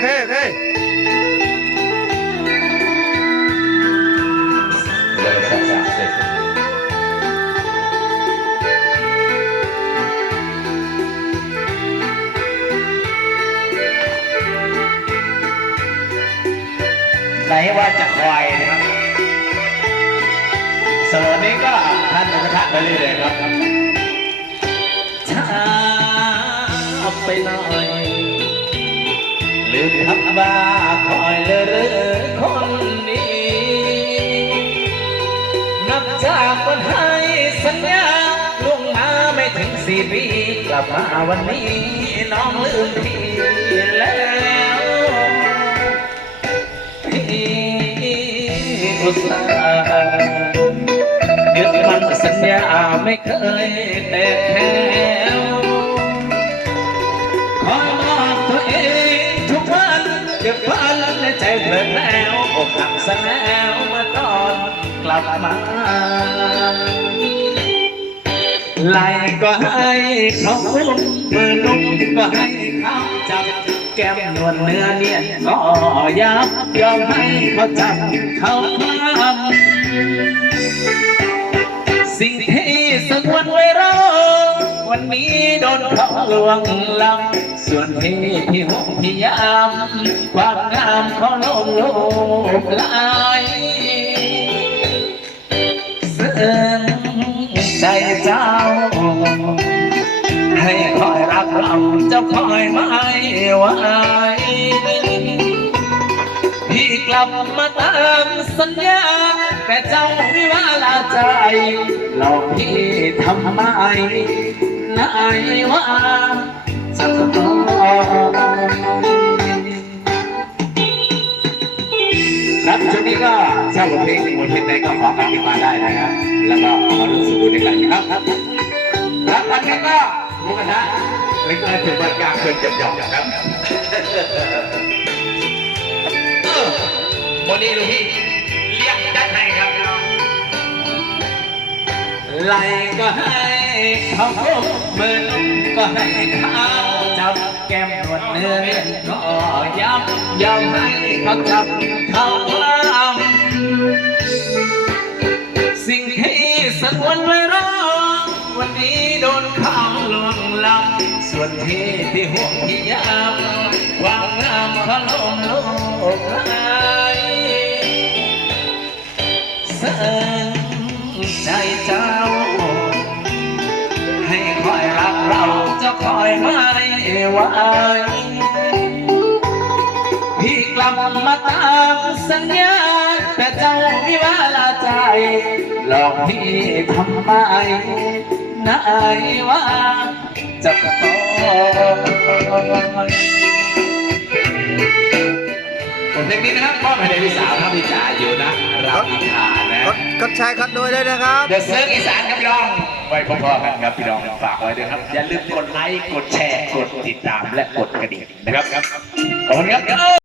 เค โอเคเลยสักสามสิบไหนว่าจะควายนะครับส่วนนี้ก็ท่านกระทะไปเรื่อยๆครับช้าไปหน่อย ลืมคำว่าคอยเลือคนนี้ นับจากวันให้สัญญาล่วงมาไม่ถึงสี่ปี กลับมาวันนี้น้องลืมพี่แล้วพี่อุตส่าห์ยึดมันสัญญาไม่เคยแตกแถวขอมอบตัวเอง วันเก็บฝันในใจเพื่อแล้วอกหักซะแล้วเมื่อตอนกลับมาไหลก็ให้เขาอุ้มมือนุ่มก็ให้เขาจับแก้มนวลเนื้อเนี่ยก็ยับยอมให้เขาจับเขาทำสิ่งที่สงวนไว้ วันนี้โดนเขาลวงลำส่วนที่ที่หงที่ยามความงามเขาลงโลกลายเสื่อใจเจ้า ให้คอยรักเราเจ้าคอยไม่ไหวพี่กลับมาตามสัญญาแต่เจ้าไม่ว่าลาใจหลอกพี่ทำไม นายว่าจะครับช่วงนี้ก็เช่าบเพลงบทเพลงใดก็ขอกันขึ้นมาได้นะครับ แล้วก็มารู้สึกดูด้วยกันนะครับครับรับวันนี้ก็หมูกระทะเล็กน้อยถึงบรรยากาศเกินหยอกๆครับวันนี้ลูกพี่เรียกจัดให้ครับไหลก็ให้ เขามือนุ่มก็ให้เขาจับแก้มนวดเนื้อก็ย้ำย้ำให้เขาจับเขาลำสิ่งที่สงวนไว้รอวันนี้โดนเขาลวงลำส่วนที่ที่ห่วงที่ยามความงามเขาลมโลกไหลเสื่ จะคอยไม่ไหวพี่กลับมาตามสัญญาแต่เจ้าไม่ว่าลาใจ หลอกพี่ทำไมนายว่าจะต้องผมเพลงนี้นะครับมอบให้เด็กพี่สาวนะพี่จ๋าอยู่นะรามอินทรานะกดกดแชร์กดด้วยด้วยนะครับ เดอะเซิร์ฟอีสานครับพี่น้องไว้พ่อๆกันครับพี่น้องฝากไว้ด้วยครับ อย่าลืมกดไลค์ กดแชร์ กดติดตามและกดกระดิ่งนะครับขอบคุณครับ